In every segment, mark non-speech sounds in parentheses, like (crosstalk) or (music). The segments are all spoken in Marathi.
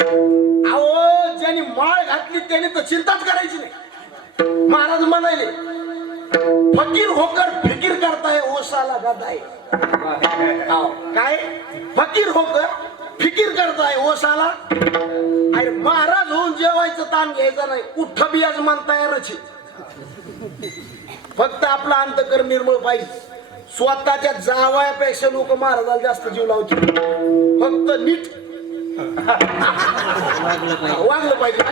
अहो ज्याने माळ घातली त्याने तर चिंताच करायची नाही. महाराज म्हणाले फकीर होकर फिकीर करताय ओसाला गदाय. काय? फकीर होकर फिकीर करताय ओसाला. अरे महाराज होऊन जेवायचं ताण घ्यायचं नाही. कुठं बी आज मान तयारच फक्त आपला अंतकर निर्मळ पाहिजे. स्वतःच्या जावयापेक्षा लोक महाराजाला जास्त जीव लावतील. फक्त नीट वागलं पाहिजे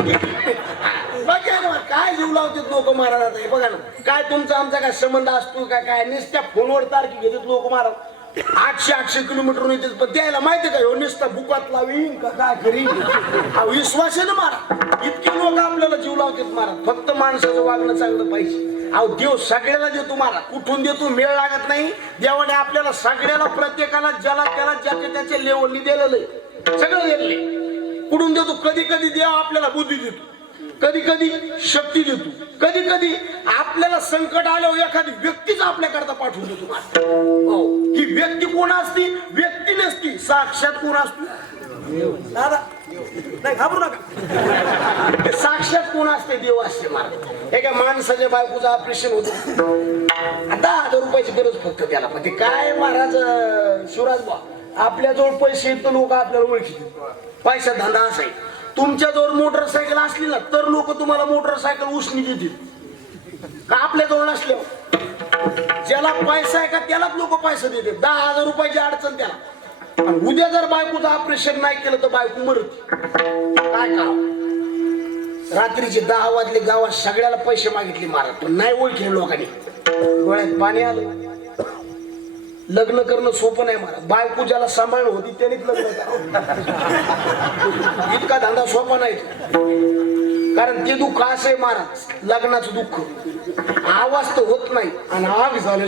बाकी काय काय जीव लावतात लोक महाराजात हे बघा ना काय तुमचा आमचा काय संबंध असतो का काय नुसत्या फोनवर तारखी घेतात लोक महाराज आठशे आठशे किलोमीटर येतात पण त्याला माहिती का हो नुसता बुकात लावीन का? काय करीन हा विश्वास आहे ना मारा इतके लोक आपल्याला जीव लावतात महाराज फक्त माणसाचं वागणं चांगलं पाहिजे अहो देव सगळ्याला देतो मारा कुठून देतो मेळ लागत नाही. देवाने आपल्याला सगळ्याला प्रत्येकाला ज्याला त्याला ज्याच्या त्याच्या लेवलनी दिलेलं आहे. सगळं दिलेलं कुठून देतो? कधी कधी देव आपल्याला बुद्धी देतो. कधी कधी शक्ती देतो. कधी कधी आपल्याला संकट आल्यावर एखादी व्यक्तीच आपल्याकरता पाठवून देतो. हो. ही. व्यक्ती कोण असती? व्यक्ती नसती. साक्षात कोण असतो? दादा. नाही घाबरू नका. साक्षात कोण असते? देव असते मार्ग एका माणसाच्या बायकोचं ऑपरेशन होत? दहा हजार रुपयाची गरज फक्त त्याला. पण ते काय महाराज शिवराज बा आपल्याजवळ पैसे आहेत तर लोक आपल्याला ओळखी पैसा धंदा असा आहे. तुमच्याजवळ मोटरसायकल असली ना तर लोक तुम्हाला मोटरसायकल उष्णी देतील. का आपल्याजवळ नसल्यावर? ज्याला पैसा आहे का त्यालाच लोक पैसा देते दहा हजार रुपयाची अडचण त्याला. उद्या जर बायकोचं ऑपरेशन नाही केलं तर बायको मरत. काय करावं? रात्रीचे दहा वाजले गावात सगळ्याला पैसे मागितले महाराज पण नाही ओळखले लोकांनी. डोळ्यात पाणी आलं. लग्न करणं सोपं नाही मला बायको ज्याला सांभाळणं होती त्यानेच लग्न करावं. इतका धंदा सोपा नाही. कारण ते दुःख असं आहे महाराज लग्नाचं दुःख. आवाज तर होत नाही आणि आग झालं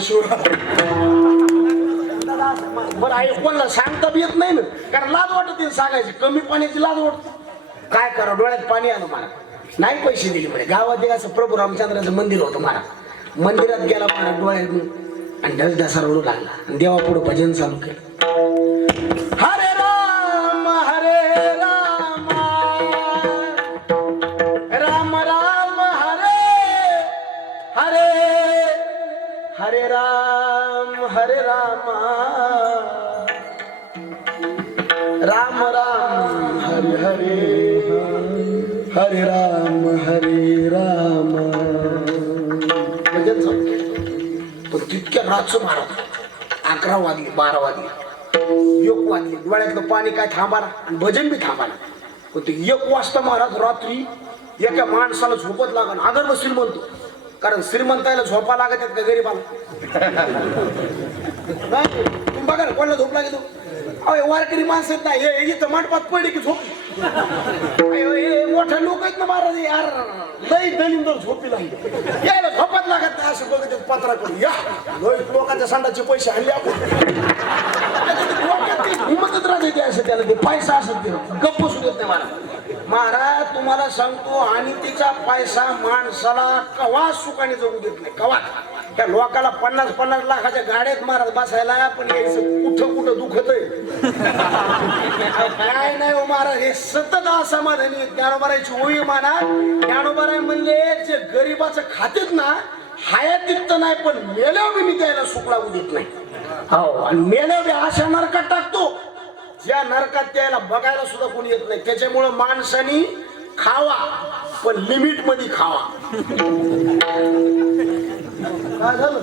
बरं आई कोणाला सांगता बी येत नाही ना. कारण लाज वाटत सांगायची. कमी पाण्याची लाज वाटत. काय करा डोळ्यात पाणी आलं मला नाही पैसे दिले म्हणे. गावात एक असं प्रभू रामचंद्राचं मंदिर होतं मला मंदिरात गेला मला डोळ्यात आणि ढस ढसा रडू लागला. आणि देवा पुढे भजन चालू केलं. हरे राम हरे राम. राम राम हरे हरे हरे राम हरे राम. राम राम हरे हरे हरे राम हरे. तितक्या रातचं महाराज अकरा वाजले बारा वाजले एक वाजले डोळ्यातलं पाणी काय थांबाना आणि भजन बी थांबाना. पण ते एक वाजता महाराज रात्री एका माणसाला झोपत लागण आगर व श्रीमंत. कारण श्रीमंताला झोपा लागत आहेत का गरीबाला? नाही, तुम्ही बघा ना कोणाला झोप लागेल? अहो वारकरी माणसं नाही हे इथं मंडपात पडली की झोप. मोठ्या लोक आहेत ना महाराज यार लई दलिंदर झोपी लागली यायला झोपत लागत नाही असं बघत पत्रा करून. या लई लोकांच्या संडाचे पैसे आणले आपण. डोक्यात राहते ते असं त्याला ते पैसा असत ते. गप्प सुद्धा नाही मला. महाराज तुम्हाला सांगतो आणि तिचा पैसा माणसाला कवा सुखाने जगू देत नाही. कवा? त्या लोकाला पन्नास पन्नास लाखाच्या गाड्यात मारत बसायला पण यायचं कुठं कुठं दुखत काय नाही हो महाराज हे सतत असमाधानी ज्ञानोबारायची ओळी म्हणा ज्ञानोबाराय म्हणले जे गरीबाचं खातेत ना हयातीत तर नाही पण मेल्यावर मी त्याला सुख लागू देत नाही. हो आणि मेल्यावर अशा नरकात टाकतो ज्या नरकात त्याला बघायला सुद्धा कोणी येत नाही. त्याच्यामुळं माणसानी खावा पण लिमिटमध्ये खावा. काय झालं?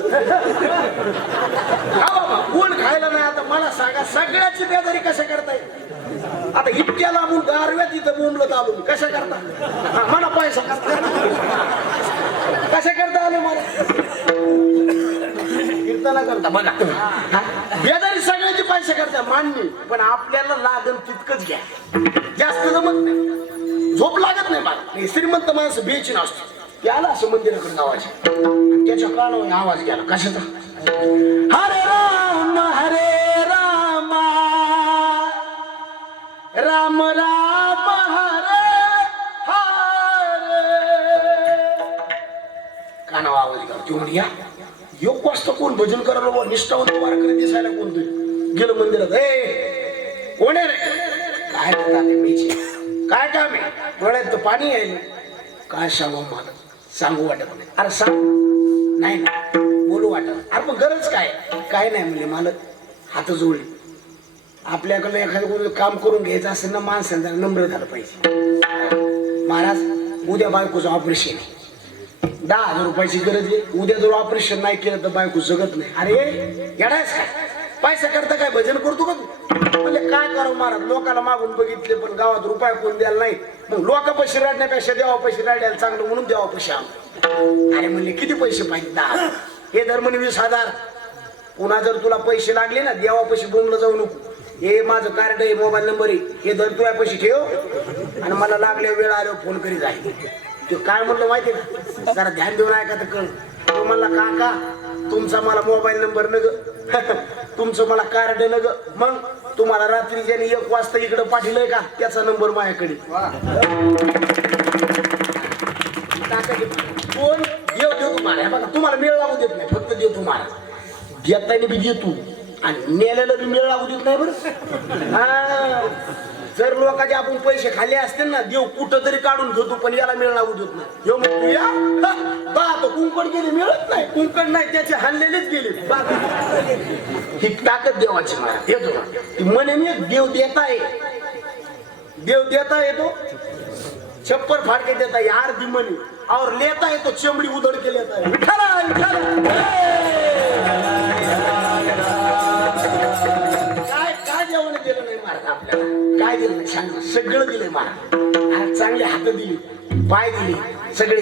कोण खायला नाही आता? मला सांगा सगळ्याची बेजारी कशा करताय? आता इतक्या लांबून गारव्यात इथं बोंबलत आलो मी कशा करता? हा, मला पैसा कशा करता आले मला? कीर्तना करता बघा. हा? बेजारी सगळ्याची पैसे करता मान्य. पण आपल्याला लागल तितकंच घ्या. जास्त जमत नाही. झोप लागत नाही मला श्रीमंत माणसं बेचीन असतो याला असं मंदिराकडे आवाज. त्याच्या कानावर आवाज गेला. कशाचा? हरे राम हरे राम. राम राम हरे हरे. कानावर आवाज गेला. तो म्हणे या योग वाजता कोण भजन करायला बुवा, निष्ठावंत वारकरी दिसायला कोणतरी. गेलं मंदिरात. ए कोण आहे रे? काय काय काम आहे? डोळ्यात तर पाणी आहे काय सांगू मला? सांगू वाटत नाही. अरे सांग. नाही ना बोलू वाटत. अरे मग गरज काय? काय नाही म्हणजे मालक. हात जोडली. आपल्याकडे एखादं कोणी काम करून घ्यायचं असेल ना माणसं त्याला नम्र झालं पाहिजे. महाराज उद्या बायकोचं ऑपरेशन आहे. दहा हजार रुपयाची गरज आहे. उद्या जर ऑपरेशन नाही केलं तर बायको जगत नाही. अरे येडायच काय? पैसा करता काय? भजन करतो का तू? म्हणजे काय करावं महाराज लोकांना मागून बघितले पण गावात रुपये कोण द्यायला नाही. मग लोक पैसे रडण्यापेक्षा देवा पैसे रडायला चांगलं म्हणून देवा पैसे अरे म्हणले किती पैसे पाहिजे दहा हे दर म्हणे वीस हजार. पुन्हा जर तुला पैसे लागले ना देवा पैसे बोंबलं जाऊ नको. हे माझं कार्ड आहे मोबाईल नंबर आहे. हे धर तुला पैसे ठेव. आणि मला लागल्या वेळ आल्यावर फोन करीत आहे ते काय म्हणलं माहिती का? जरा ध्यान देऊन ऐका तर कळ तो म्हणला काका तुमचा मला मोबाईल नंबर न ग (laughs) तुमचं मला कार्ड न ग मग? तुम्हाला रात्री ज्याने एक वाजता इकडे पाठवलंय का त्याचा नंबर माझ्याकडे. कोण? देव देव तुम्हाला. हे बघा तुम्हाला मेळ लागू देत नाही फक्त देव तुम्हाला. देताना बी देतो. आणि नेलेलं बी मेळ लागू देत नाही बरं. हा. जर लोकांचे आपण पैसे खाल्ले असते ना देव कुठं तरी काढून घेतो पण याला मिळणार लागू नाही. ह्यो म्हणतो या. हा, कुंकड गेले मिळत नाही. कुंकड नाही त्याचे हानलेलेच गेले. बाप ही ताकद देवाची मला. म्हणे मी देव देता आहे. देव देता येतो छप्पर फाड़के देता है यार दिमनी और लेता है तो चमड़ी उधड़ के लेता है काय दिलं? नाही सांग सगळं दिलंय मला. चांगली चांगले हात दिली. पाय दिले. सगळे.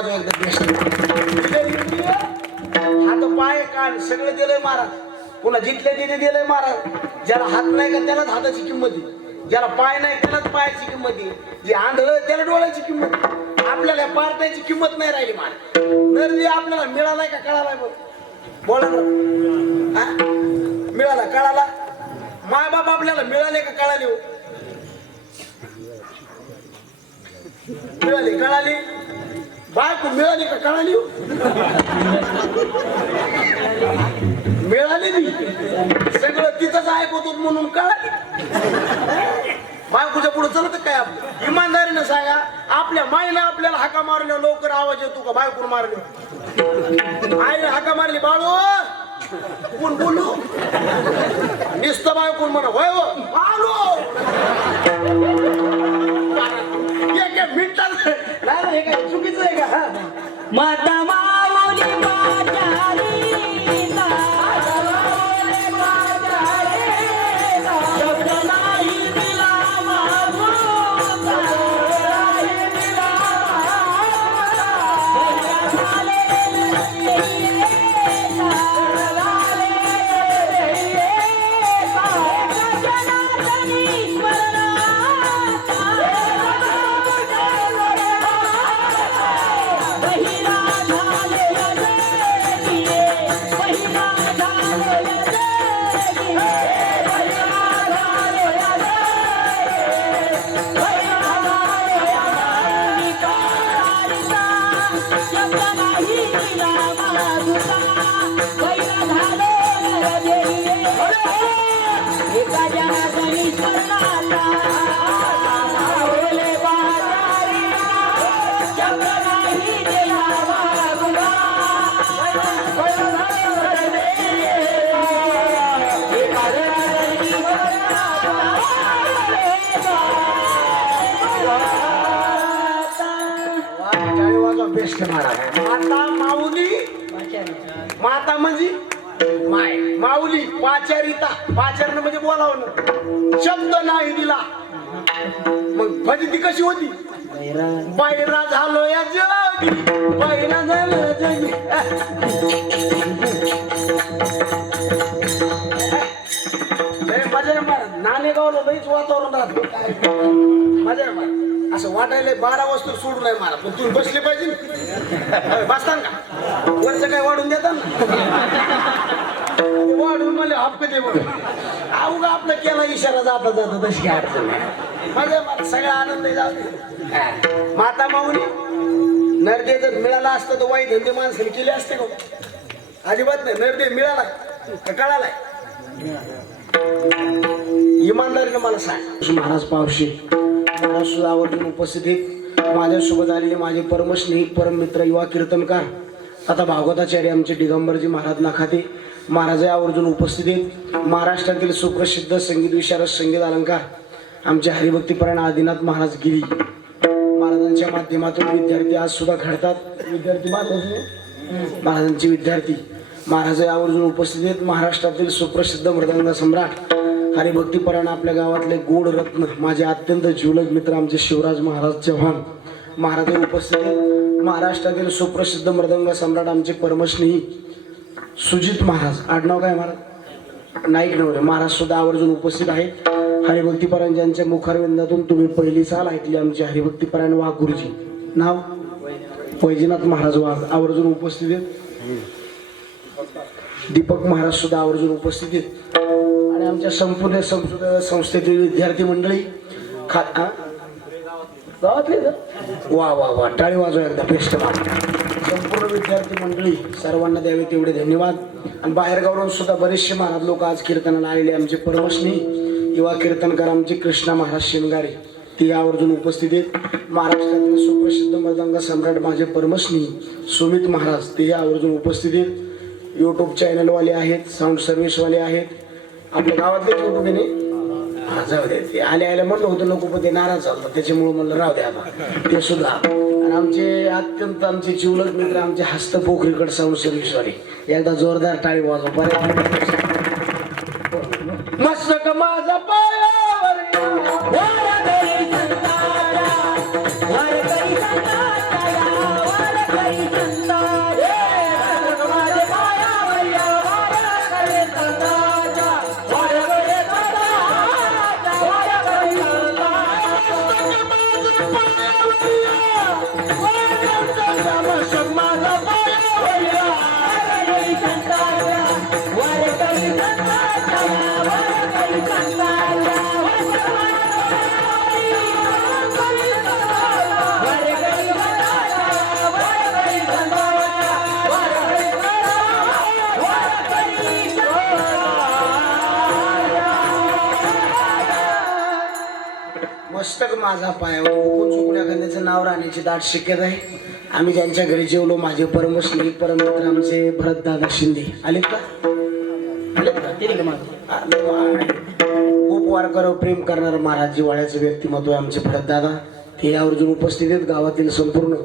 वाजव एकदा हात पाय कान सगळं दिलंय महाराज. कुणा जिथले तिथे दिलंय महाराज. ज्याला हात नाही का त्यालाच हाताची किंमत आहे. ज्याला पाय नाही त्यालाच पायाची किंमत आहे. जे आंधळ त्याला डोळ्याची किंमत आपल्याला या पार्ट्याची किंमत नाही राहिली महाराज. नरदी आपल्याला मिळालाय का कळालाय बघ बोला मिळाला कळाला? माय बाप आपल्याला मिळाले का कळाले हो? मिळाली कळाली? बायको मिळाली का कळाली? मिळाली मी सगळं तिथंच ऐकवतो म्हणून कळाली. बायकोच्या पुढे चलत काय आपलं? इमानदारीनं सांगा आपल्या माईनं आपल्याला हाका मारल्या लवकर आवाज येतो का बायकोन मारले आईने हाका मारली बाळू! कोण बोलू निस्त बायकोन म्हणा होय हो आलो माता माऊली पाचारिता पाचारण म्हणजे बोलावणं. शब्द नाही दिला. मग फजिती कशी होती? बैरा झालो या जगी. बैरा झालो जगी. मार. नाणेगावला लईच वातावरण राहत. मजा मार. असं वाटायला बारा वस्तू सोडू नाही मला. पण तुम्ही बसले पाहिजे ना. बसतान का? वरचं काय वाढून देतात ना? वाढून मला हप्क दे म्हणून अवघा आपला केला इशारा जाता जाता तशी काय अडचण म्हणजे सगळा आनंद जाऊ दे. माता माऊली नरदे जर मिळाला असतं तर वाईट धंदे माणसाने केले असते का? अजिबात नाही नरदे मिळाला कळालाय इमानदारीने मला सांग. महाराज पावशी मला सुद्धा आवर्जून उपस्थित माझ्यासोबत आलेले माझे परमस्नेही परममित्र युवा कीर्तनकार आता भागवताचार्य आमचे दिगंबरजी महाराज नाखाते. महाराज आवर्जून उपस्थित आहेत. महाराष्ट्रातील सुप्रसिद्ध संगीत विशारद संगीत अलंकार आमचे हरिभक्तीपरायण आदिनाथ महाराज गिरी. महाराजांच्या माध्यमातून विद्यार्थी आज सुद्धा घडतात. विद्यार्थी महाराजांचे विद्यार्थी महाराज आवर्जून उपस्थित आहेत. महाराष्ट्रातील सुप्रसिद्ध मृदंग सम्राट हरिभक्तीपरायण आपल्या गावातले गोड रत्न माझे अत्यंत जिवलग मित्र आमचे शिवराज महाराज चव्हाण महाराज उपस्थित आहेत. महाराष्ट्रातील सुप्रसिद्ध मृदंग सम्राट आमचे परमश्नेही सुजित महाराज आडनाव काय महाराज? नाईक नवरे महाराज सुद्धा आवर्जून उपस्थित आहेत. हरिभक्तीपरायण ज्यांच्या मुखारविंदातून तुम्ही पहिली साल ऐकली आमची हरिभक्तीपरायण वाघ गुरुजी. नाव? वैजनाथ महाराज वाघ आवर्जून उपस्थित आहेत. दीपक महाराज सुद्धा आवर्जून उपस्थित आहेत. आणि आमच्या संपूर्ण संस्थेतील विद्यार्थी मंडळी खा गावातले का? वा वा वा. टाळी वाजवा एकदा बेस्ट विद्यार्थी मंडळी सर्वांना द्यावे तेवढे धन्यवाद. आणि बाहेरगावरून सुद्धा बरेचसे महाराज लोक आज कीर्तनाला आलेले आमचे परमश्नी युवा कीर्तनकार आमचे कृष्णा महाराज शिंगारे ते आवर्जून उपस्थित आहेत. महाराष्ट्रातील सुप्रसिद्ध मृदंग सम्राट माझे परमश्नी सुमित महाराज ते आवर्जून उपस्थित आहेत. यूट्यूब चॅनलवाले आहेत साऊंड सर्व्हिसवाले आहेत. आपल्या गावातले यूट्यूब आहे नाही? हा, जाऊ दे ते आले आले म्हणलं होतं नको पण ते नाराज झालं. त्याच्यामुळे म्हणलं राहू द्या आता. ते सुद्धा. आणि आमचे अत्यंत आमचे जिवलग मित्र आमचे हस्त पोखरीकड साऊंड सर्व्हिसवाले एकदा जोरदार टाळी वाजव. बरे मस्त माझा मस्तक माझा पायावर हुकून चुकून एखाद्याचं नाव राहण्याची दाट शक्यता आहे. आम्ही ज्यांच्या घरी जेवलो माझे परमस्नेही परममित्र आमचे भरत दादा शिंदे. आलेत का? आलेत का? वा. खूप वारकर प्रेम करणारं महाराज जिवाळ्याचं व्यक्तिमत्व आहे आमचे भरत दादा ते आवर्जून उपस्थित आहेत गावातील संपूर्ण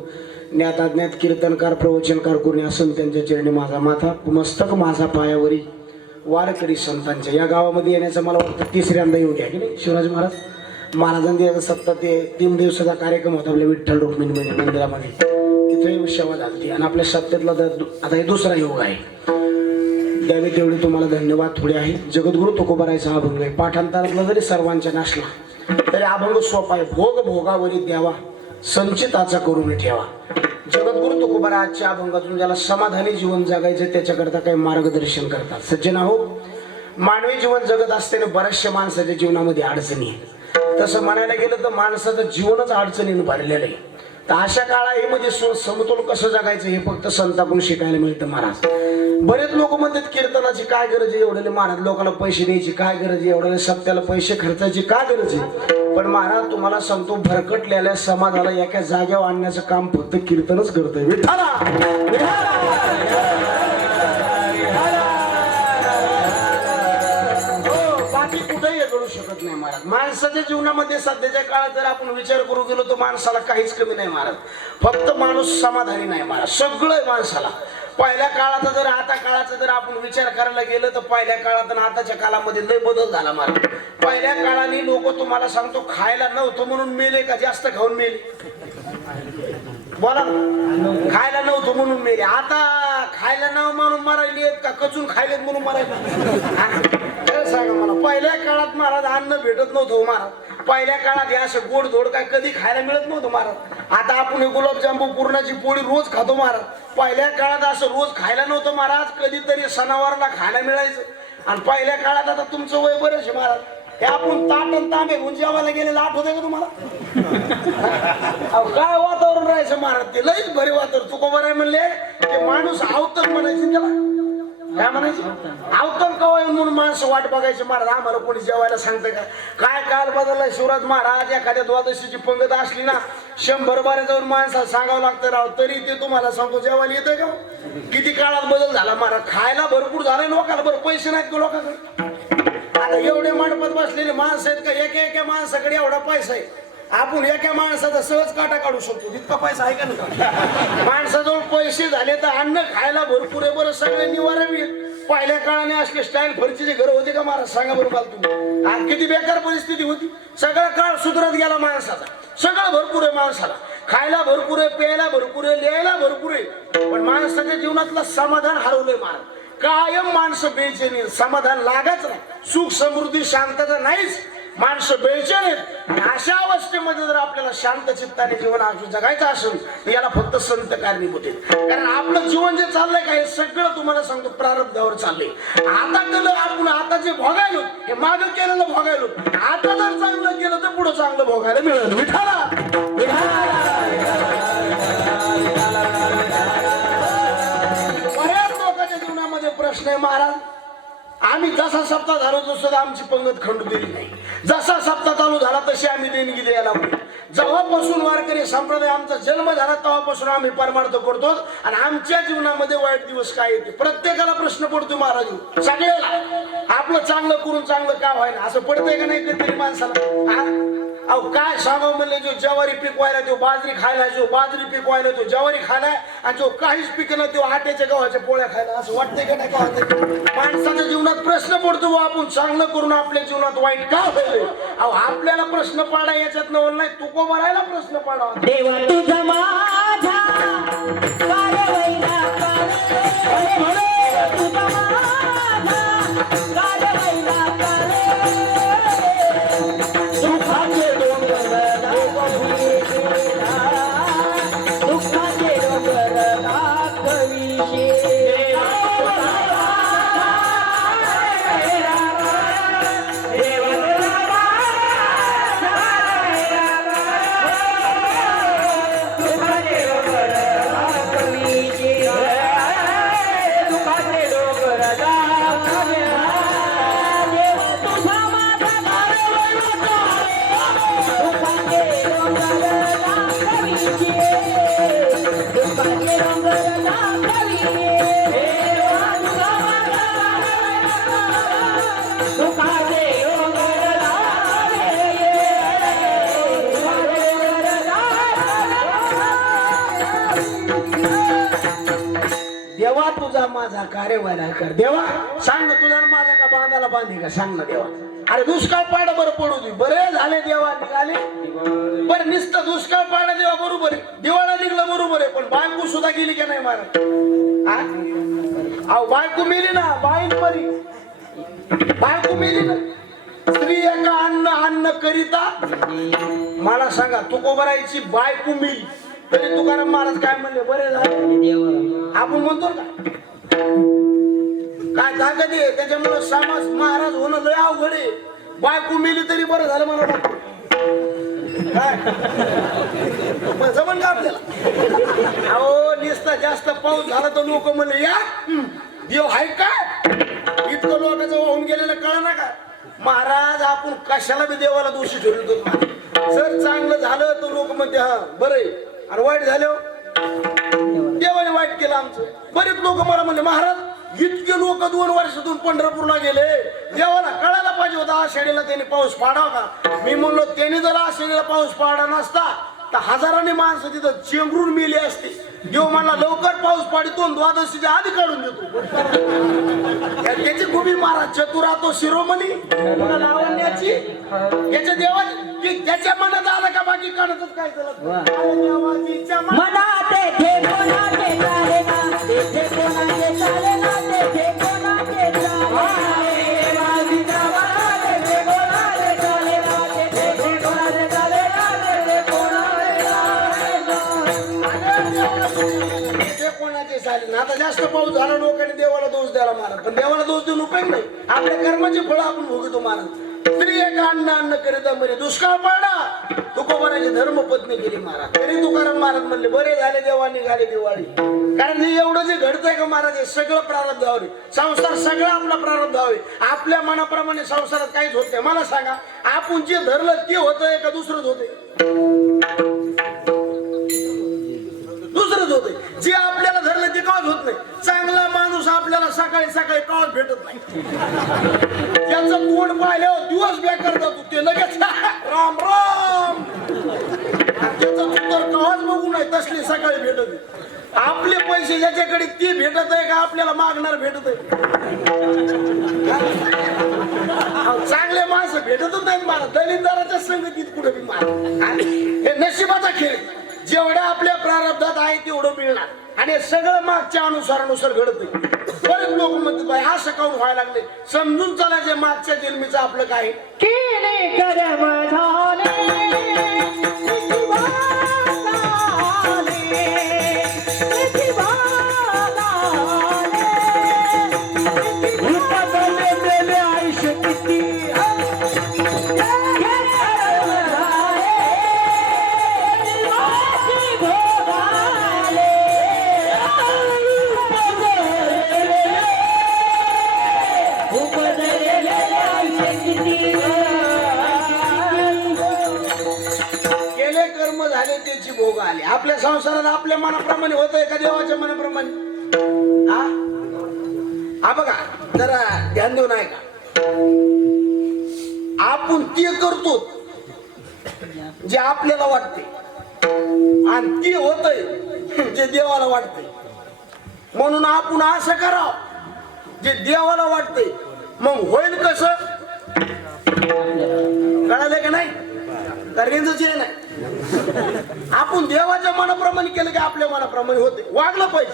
ज्ञात अज्ञात कीर्तनकार प्रवचनकार कोणी असून त्यांच्या चरणी माझा माथा. मस्तक माझा पायावरी वारकरी संतांच्या. या गावामध्ये येण्याचा मला वाटतं तिसऱ्यांदा येऊ घ्या की नाही शिवराज महाराज? महाराजांनी सत्ता ते तीन दिवसाचा कार्यक्रम होता आपल्या विठ्ठल रुक्मिणी मंदिरामध्ये. तिथे सेवा झाली आणि आपल्या सत्तेतला दु- आता हे दुसरा योग आहे. द्यावे तेवढे तुम्हाला धन्यवाद थोडे आहे. जगद्गुरु तुकोबारायचा अभंग आहे पाठांतरातला जरी सर्वांच्या नसला तरी अभंग सोपा आहे. भोग भोगावरी द्यावा. संचिताचा करून ठेवा. जगद्गुरु तुकोबारा आजच्या अभंगातून ज्याला समाधानी जीवन जगायचं त्याच्याकरता काही मार्गदर्शन करतात. सज्जन आहो मानवी जीवन जगत असताना बऱ्याचशा माणसाच्या जीवनामध्ये अडचणी आहेत. तसं म्हणायला गेलं तर माणसाचं जीवनच अडचणीनं भरलेलं आहे. तर अशा काळामध्ये म्हणजे समतोल कसं जगायचं हे फक्त संताकडून शिकायला मिळतं महाराज. बरेच लोक म्हणतात कीर्तनाची काय गरज आहे एवढ्याले महाराज लोकांना पैसे द्यायची काय गरज आहे? एवढ्याला सप्त्याला पैसे खर्चायची काय गरज आहे? पण महाराज तुम्हाला सांगतो भरकटलेल्या समाजाला एका जागेवर आणण्याचं काम फक्त कीर्तनच करतंय. विठाला बाकी कुठेही घडू शकत नाही महाराज. माणसाच्या जीवनामध्ये सध्याच्या काळात जर आपण विचार करू गेलो तर माणसाला काहीच कमी नाही महाराज. फक्त माणूस समाधानी नाही महाराज. सगळं आहे माणसाला. पहिल्या काळाचा जर आता काळाचा जर आपण विचार करायला गेलं तर पहिल्या काळात आणि आताच्या काळामध्ये लय बदल झाला महाराज. पहिल्या काळाने लोक तुम्हाला सांगतो खायला नव्हतं म्हणून मेले का जास्त खाऊन मेले? बोला. खायला नव्हतं म्हणून मेले. आता खायला नव म्हणून मरायली आहेत का? कचून खायलेत म्हणून मरायला. खरं सांगा मला पहिल्या काळात महाराज अन्न भेटत नव्हतं हो महाराज. पहिल्या काळात हे असं गोड धोड काय कधी खायला मिळत नव्हतं महाराज. आता आपण हे गुलाबजांबू पूर्णाची पोळी रोज खातो महाराज. पहिल्या काळात असं रोज खायला नव्हतं महाराज. कधीतरी सणावारला खायला मिळायचं. आणि पहिल्या काळात आता तुमचं वय बरेच आहे महाराज. हे आपण ताट आणि तांबे घेऊन जेवायला गेलेलं आहे का तुम्हाला? अहो, काय वातावरण राहायचं महाराज? ते लईच भरे वातावरण. तुको बरं म्हणले ते माणूस आवतच म्हणायचे त्याला. काय म्हणायचे? आवतन कवा येऊन म्हणून माणसं वाट बघायची. महाराज आम्हाला कोणी जेवायला सांगतं का? काय काल बदलला शिवराज महाराज? एखाद्या द्वादशीची पंगत असली ना शंभर बारा जाऊन माणसाला सांगावं लागतं राव. तरी ते तुम्हाला सांगतो जेवायला येतंय का? किती काळात बदल झाला? महाराज खायला भरपूर झाले लोकांना. बरं पैसे नाहीत का लोकांकडे? आता एवढे मंडपात बसलेले माणसं आहेत का? एक एका माणसाकडे एवढा पैसा आहे. आपण एका माणसाचा सहज काटा काढू शकतो. इतका पैसा आहे का नाही? (laughs) माणसाजवळ पैसे झाले तर अन्न खायला भरपूर आहे. बरं सगळे निवारा बी आहेत. पहिल्या काळाने असले स्टाईल फरचीचे घर होते का महाराज? सांगा बरं मला तुम्ही. आज किती बेकार परिस्थिती होती. सगळा काळ सुधरत गेला माणसाचा. सगळं भरपूर आहे माणसाला. खायला भरपूर आहे प्यायला भरपूर आहे लिहायला भरपूर आहे. पण माणसाच्या जीवनातलं समाधान हरवलंय महाराज. कायम माणसं बेचैनी समाधान लागच नाही. सुख समृद्धी शांतता नाहीच. माणसं बेचैन आहेत अशा अवस्थेमध्ये जर आपल्याला शांत चित्ताने जीवन आजू जगायचं असेल तर याला फक्त संत कारणीभूत आहेत कारण आपलं जीवन जे चाललंय काय सगळं तुम्हाला सांगतो प्रारब्धावर चाललंय आता केलं आपण आता जे भोगायलो हे मागं केलेलं भोगायलो आता जर चांगलं केलं तर पुढं चांगलं भोगायला मिळेल विठाला बऱ्याच लोकांच्या जीवनामध्ये प्रश्न आहे महाराज आम्ही जसा सप्ताह झालो तसं आमची पंगत खंडू दिली नाही. जसा सप्ताह चालू झाला तशी आम्ही देणगी द्यायला लागलो. जेव्हापासून वारकरी संप्रदाय आमचा जन्म झाला तेव्हापासून आम्ही परमार्थ करतो आणि आमच्या जीवनामध्ये वाईट दिवस काय येते? प्रत्येकाला प्रश्न पडतो महाराज. सगळ्याला. आपलं चांगलं करून चांगलं का व्हायला असं पडतंय का नाही कधी माणसाला? अहो काय सांगावं म्हणले जो ज्वारी पिकवायला तो बाजरी खायला जो बाजरी पिकवायला तो ज्वारी खायला आणि जो काहीच पिकणं तो आट्याच्या गव्हाच्या पोळ्या खायला असं वाटतंय का नाही का माणसाच्या जीवनात प्रश्न पडतो आपण चांगलं करून आपल्या जीवनात वाईट का होईल? अहो आपल्याला प्रश्न पाडा याच्यात नवल नाही तू को प्रश्न पाडा? देवा तुझा देवा तुझा माझा 七夕 देवा तुझा माझा कार्यवाला कर. देवा सांग ना तुझा माझा का बांधाला बांधी का? सांग ना देवा. अरे दुष्काळ पाड बरं पडू दे. बरे झाले देवा निघाले. बरं नुसतं दुष्काळ पाड देवा बरोबर आहे. दिवाळा निघलं बरोबर आहे. पण बायको सुद्धा गेली की नाही महाराज अहो बायको मेली ना बाईन मरी बायको मेली ना. स्त्री एका अन्न अन्न करिता. मला सांगा तू कोबरायची बायको मिली. तरी तुकाराम महाराज काय म्हणले? बरे झाले. आपण म्हणतो ना काय ताकद आहे? त्याच्यामुळे समाज महाराज होणं लय अवघड आहे. बायको मेली तरी बरं झालं मला. काय? जमन का आपल्याला? अहो निसता जास्त पाऊस झाला तर लोक म्हणले या देव हाय काय इतकं लोकांचं वाहून गेलेलं कळ ना का? महाराज आपण कशाला बी देवाला दोषी ठरवतो? जर चांगलं झालं तर लोक म्हणते हा बरं आणि वाईट झालं. देवाने वाईट केलं आमचं. बरेच लोक मला म्हणले महाराज इतके लोक दोन वर्षातून पंढरपूरला गेले. देवाला कळायला पाहिजे होता आषाढीला त्यांनी पाऊस पाडावा का? मी म्हणलो त्यांनी जर आषाढीला पाऊस पाडा नसता तर हजाराने माणसं तिथं चेंगरून मेली असते. देव मला लवकर पाऊस पाडतो द्वादशीच्या आधी काढून देतो. त्या- त्याची खूबी महाराज चतुरा तो शिरोमणी. लावण्याची याच्या देवा की त्याच्या मनात आलं का बाकी काढतच काय झालं? अरे आता जास्त पाऊस झाला लोकांनी देवाला दोष द्यायला महाराज पण देवाला दोष देऊन उपयोग नाही. आपल्या कर्माची फळं आपण भोगतो महाराज स्त्री एक अन्न अन्न करीता मरे दुष्काळ पडला तुकोबाराची धर्मपत्नी गेली महाराज. तरी तुकाराम महाराज म्हणले बरे झाले देवा निघाले दिवाळी. कारण हे एवढं जे घडतंय का महाराज हे सगळं प्रारब्ध आहे संसार सगळा आपला प्रारब्ध आहे आपल्या मनाप्रमाणे संसारात काहीच होत नाही. मला सांगा आपण जे धरलं ते होतंय का दुसरंच होते दुसरंच होते जे आपल्याला धरलं ते काच होत नाही चांगला माणूस आपल्याला सकाळी सकाळी काळ भेटत नाही. त्याचं तोंड पाहिल्यावर दिवस बेकार जातो ते लगेच (laughs) राम राम. त्याचं उत्तर कवाच बघू नाही तसले सकाळी भेटत आपले पैसे ज्याच्याकडे ते भेटत आहे का आपल्याला मागणार भेटत आहे? चांगले माणसं भेटतच नाहीत मला. दलितदाराच्या संगतीत कुठे बी मार आणि हे नशिबाचा खेळ जेवढ्या आपल्या प्रारब्धात आहे तेवढं मिळणार. आणि हे सगळं मागच्या अनुसारानुसार घडत बरेच लोक म्हणतात "बाई, असं काऊन व्हायला लागले. समजून चला जे मागच्या जन्मीचं आपलं काय आहे. केले करण्याचं जे नाही. आपण देवाच्या मनाप्रमाणे केलं की आपल्या मनाप्रमाणे होते. वागलं पाहिजे.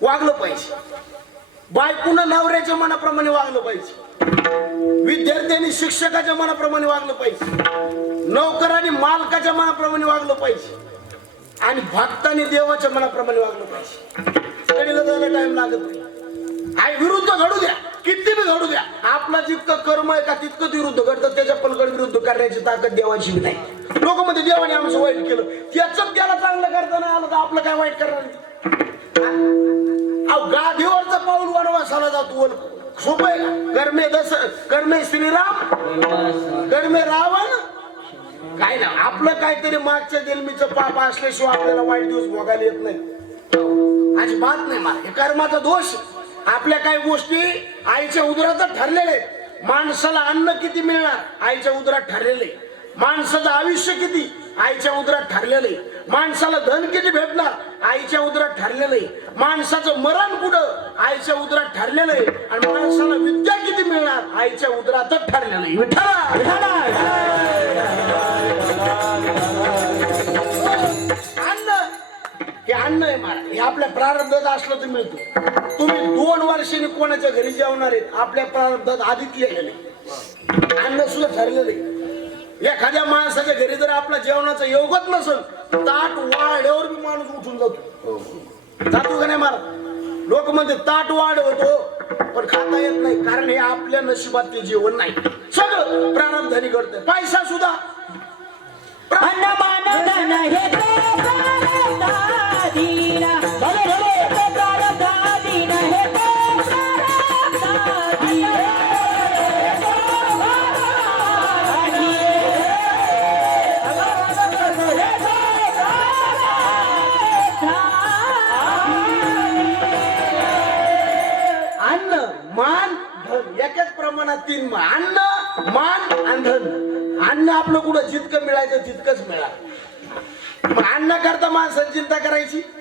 वागलं पाहिजे. बायकून नवऱ्याच्या मनाप्रमाणे वागलं पाहिजे. विद्यार्थ्यांनी शिक्षकाच्या मनाप्रमाणे वागलं पाहिजे. नोकरांनी मालकाच्या मनाप्रमाणे वागलं पाहिजे. आणि भक्तांनी देवाच्या मनाप्रमाणे वागलं पाहिजे. स्टडीला जायला टाइम लागत नाही. आई विरुद्ध घडू द्या. किती बी घडू द्या. आपला जितकं कर्म आहे का तितकं विरुद्ध घडतं. त्याच्या पलकड विरुद्ध करण्याची ताकद देवाची बी नाही. लोक मध्ये देवाने आमचं वाईट केलं. त्याच त्याला चांगलं करता नाही आलं तर आपलं काय वाईट करणार हा? अहो पाऊल वनवासाला जातो वर. सोपं आहे का? कर्मे दस कर्मे श्रीराम कर्मे रावण. काय ना आपलं काहीतरी मागच्या जन्मीचं पाप असल्याशिवाय आपल्याला वाईट दिवस भोगायला येत नाही. अजिबात नाही मला हे कर्माचा दोष आपल्या काही गोष्टी आईच्या उदरात ठरलेले माणसाला अन्न किती मिळणार? आईच्या उदरात ठरलेले. माणसाचं आयुष्य किती? आईच्या उदरात ठरलेले. माणसाला धन किती भेटणार? आईच्या उदरात ठरलेले. माणसाचं मरण कुठं? आईच्या उदरात ठरलेलं. आहे आणि माणसाला विद्या किती मिळणार? आईच्या उदरातच ठरलेलं. आहे विठ्ठला! अन्न आहे मला हे आपल्या प्रारब्धात असलं तर मिळतं. तुम्ही दोन वर्षांनी कोणाच्या घरी जेवणार आहेत? आपल्या प्रारब्धात आधीच लिहिलेलं. अन्न सुद्धा ठरलेलं. आहे एखाद्या माणसाच्या घरी जर आपल्या जेवणाचं योगत नसेल ताट वाढल्यावर बी माणूस उठून जातो. जातो का नाही मला लोक म्हणते ताट वाढ होतो पण खाता येत नाही कारण हे आपल्या नशिबात ते जेवण नाही. सगळं प्रारब्धाने घडतंय. पैसा सुद्धा. अन्न मान मान धन. एकाच प्रमाणात तीन मान. अन्न मान आणि धन. अन्न आपलं कुठं जितकं मिळायचं तितकंच मिळालं. मग अन्न करता माणसाची चिंता करायची.